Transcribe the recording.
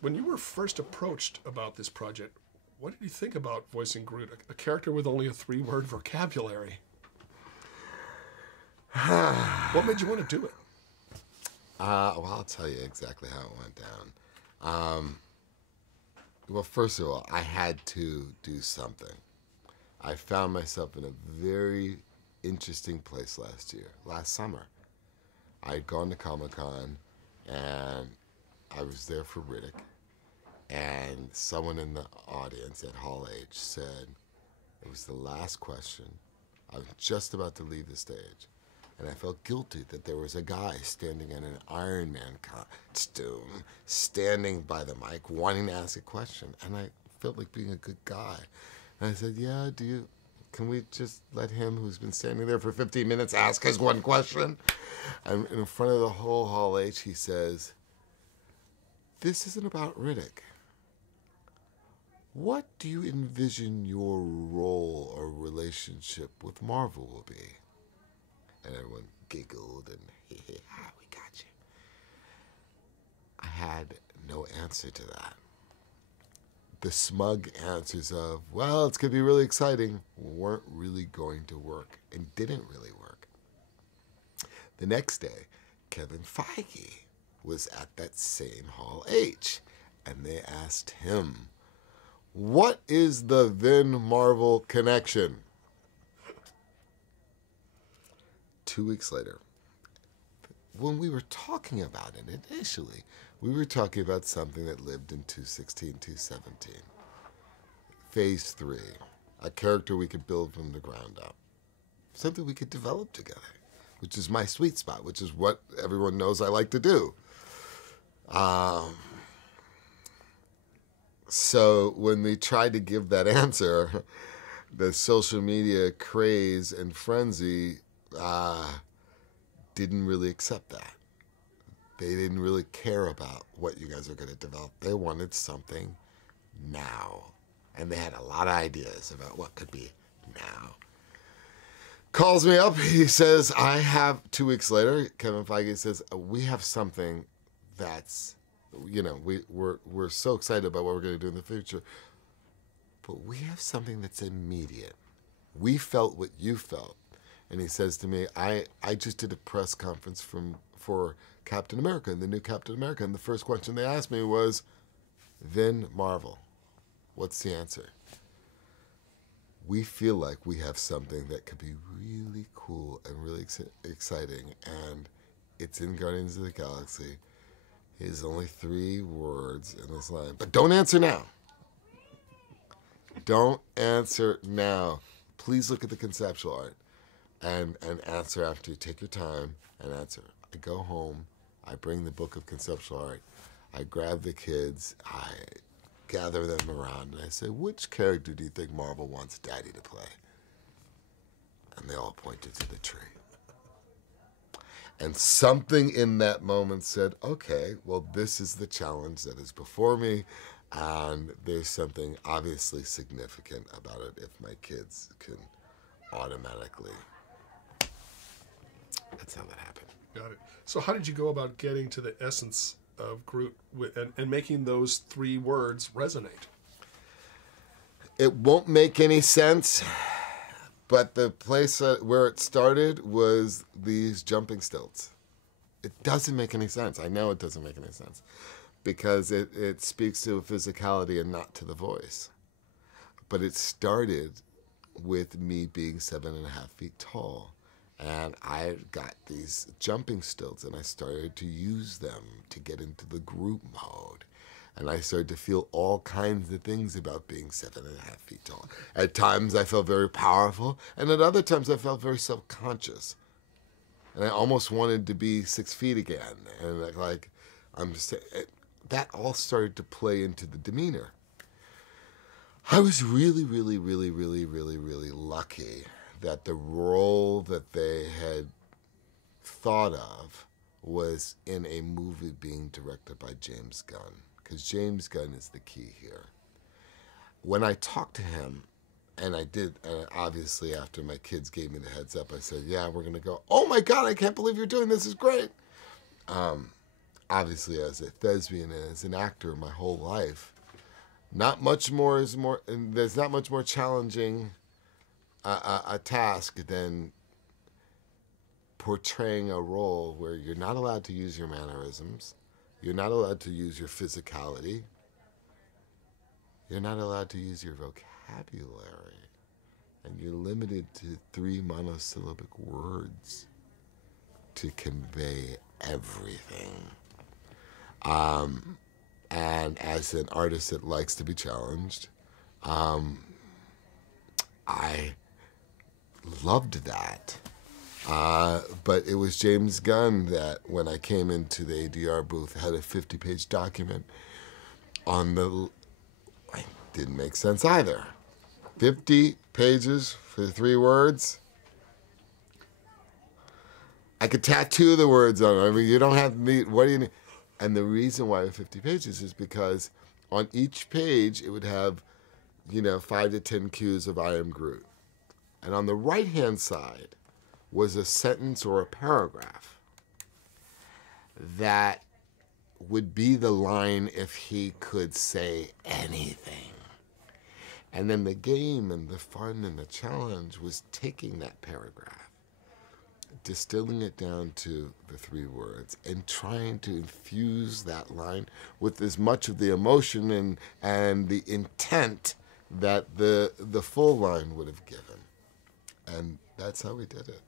When you were first approached about this project, what did you think about voicing Groot, a character with only a 3-word vocabulary? What made you want to do it? Well, I'll tell you exactly how it went down. Well, first of all, I had to do something. I found myself in a very interesting place last summer. I had gone to Comic-Con, and I was there for Riddick, and someone in the audience at Hall H said, it was the last question. I was just about to leave the stage, and I felt guilty that there was a guy standing in an Iron Man costume, standing by the mic, wanting to ask a question, and I felt like being a good guy. And I said, yeah, can we just let him, who's been standing there for 15 minutes, ask us one question? And in front of the whole Hall H, he says, this isn't about Riddick. What do you envision your role or relationship with Marvel will be? And everyone giggled and, we got you. I had no answer to that. The smug answers of, well, it's going to be really exciting, weren't really going to work and didn't really work. The next day, Kevin Feige was at that same Hall H, and they asked him, what is the Vin Marvel connection? 2 weeks later, when we were talking about it initially, we were talking about something that lived in 216, 217. Phase 3, a character we could build from the ground up. Something we could develop together, which is my sweet spot, which is what everyone knows I like to do. So when we tried to give that answer, the social media craze and frenzy didn't really accept that. They didn't really care about what you guys are going to develop. They wanted something now. And they had a lot of ideas about what could be now. Calls me up. He says, 2 weeks later, Kevin Feige says, we have something that's, we're so excited about what we're going to do in the future. But we have something that's immediate. We felt what you felt. And he says to me, I just did a press conference for Captain America, and the new Captain America, and the first question they asked me was, Vin Marvel, what's the answer? We feel like we have something that could be really cool and really exciting, and it's in Guardians of the Galaxy. There's only 3 words in this line, but don't answer now. Don't answer now. Please look at the conceptual art and answer after you take your time and answer. I go home, I bring the book of conceptual art, I grab the kids, I gather them around, and I say, which character do you think Marvel wants Daddy to play? And they all pointed to the tree. And something in that moment said, okay, well, this is the challenge that is before me, and there's something obviously significant about it if my kids can automatically. That's how that happened. Got it. So how did you go about getting to the essence of Groot and making those 3 words resonate? It won't make any sense, but the place where it started was these jumping stilts. It doesn't make any sense. I know it doesn't make any sense because it speaks to physicality and not to the voice. But it started with me being 7.5 feet tall. And I got these jumping stilts, and I started to use them to get into the group mode. And I started to feel all kinds of things about being 7.5 feet tall. At times, I felt very powerful, and at other times, I felt very self-conscious. And I almost wanted to be 6 feet again. And that all started to play into the demeanor. I was really, really, really, really, really, really lucky that the role that they had thought of was in a movie being directed by James Gunn, because James Gunn is the key here. When I talked to him, and I did, obviously after my kids gave me the heads up, I said, yeah, we're going to go. Oh my God, I can't believe you're doing this. This is great. obviously as a thespian and as an actor my whole life, not much more is more. And there's not much more challenging a task than portraying a role where you're not allowed to use your mannerisms, you're not allowed to use your physicality, you're not allowed to use your vocabulary, and you're limited to 3 monosyllabic words to convey everything. And as an artist that likes to be challenged, I loved that. But it was James Gunn that, when I came into the ADR booth, had a 50-page document on the... It didn't make sense either. 50 pages for 3 words? I could tattoo the words on it. I mean, you don't have to meet... What do you need? And the reason why 50 pages is because on each page it would have, 5 to 10 cues of I am Groot. And on the right-hand side was a sentence or a paragraph that would be the line if he could say anything. And then the game and the fun and the challenge was taking that paragraph, distilling it down to the 3 words, and trying to infuse that line with as much of the emotion and the intent that the full line would have given. And that's how we did it.